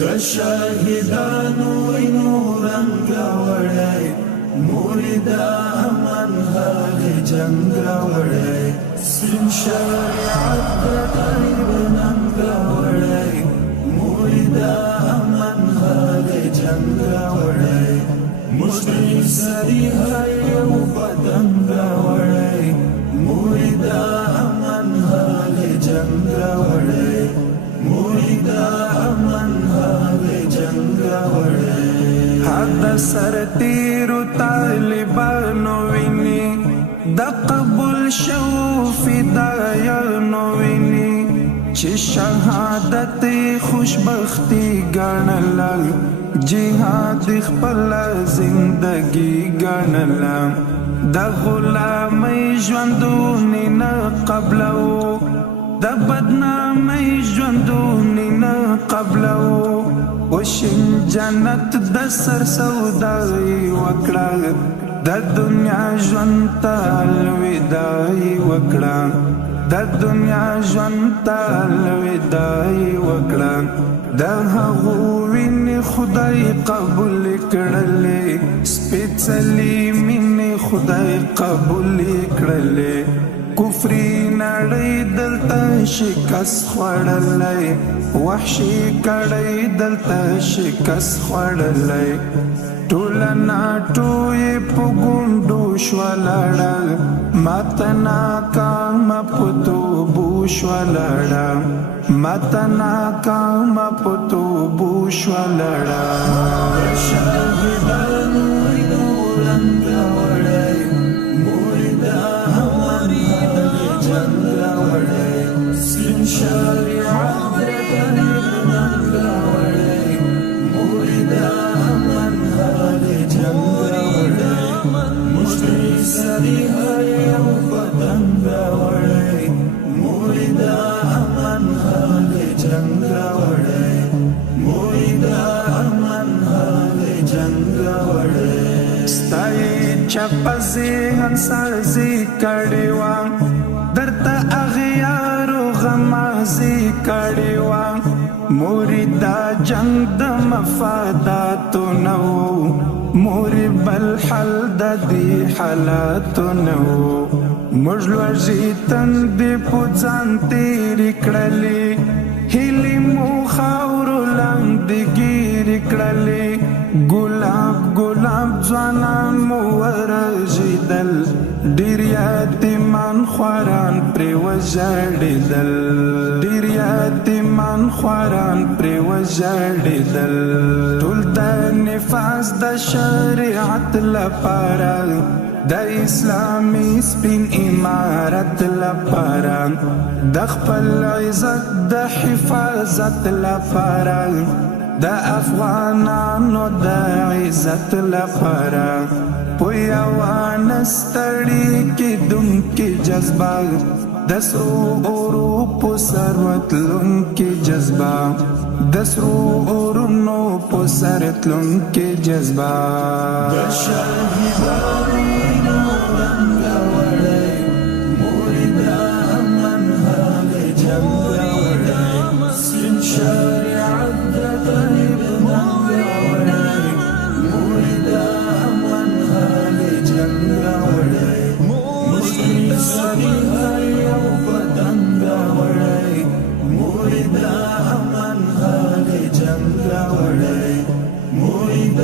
د شاهدانو وینو رنگ راوړی مورد امن هغه جنگ راوړی سپین شریعت د غریب ننګ راوړی مورد امن هغه جنگ راوړی مشتری سری هیو بدن راوړی مورد امن هغه جنگ راوړی مورد امن هغه جنگ راوړی حد سر تیرو طالبانو ویني د قبول شو فدایانو ویني چې شهادت خوشبختی ګڼل جهاد خپل زندگی ګڼل د غلامۍ ژوندونې نه قبلو د بدنامۍ ژوندونې نه قبلو وشین جنت د سر سودای وکړه د دنیا ژوند ته الوداعي وکړه د دنیا ژوند ته الوداعي وکړه د هغو وینې خدای قبول کړلې سپېڅلې مینې خدای قبول کړلې کفري نړۍ دلته شکست خوړلی وحشي کړۍ دلته شکست خوړلی ټوله ناټویې په ګونډو شوه لاړه ماته ناکامه په توبو شوه لاړه ماته ناکامه په توبو شوه لاړه شاهدانو وینو رنګ راوړی مورد امن هغه جنګ راوړی سپین شریعت د غریب ننګ راوړی مورد امن هغه جنګ راوړی مشتری سری هیو بدن راوړی مورد امن هغه جنګ راوړی مورد امن هغه جنګ راوړی ستای چپسې هنسازي کړې وه درته اغیارو غمازي کړې وه مورې دا جنګ د مفاداتو نه و مورې بل حل د دې حالاتو نه و موږ لوږې تندې په ځان تېرې کړلې هیلې مو خاورو لاندې ګیرې کړلې ګلاب ګلاب ځوانان مو ورژېدل ډېر یتیمان خواران پرې وژړېدل ډېر یتیمان خواران پرې وژړېدل ټول د نفاذ د شریعت لپاره د اسلامي سپین امارت لپاره د خپل عزت د حفاظت لپاره د افغانانو د عزت لپاره په یوه نستړي کېدونکې جذبه د سرو اورو په سر وتلونکې جذبه د سرو اورونو په سر تلونکې جذبه د شهیدانو وینو رنګ راوړی مورد امن هغه جنګ راوړی سپین شریعت د غریب ننګ راوړی مورد امن هغه جنګ راوړی مشتری سری هیو بدن راوړی مورد امن هغه جنګ راوړی مورد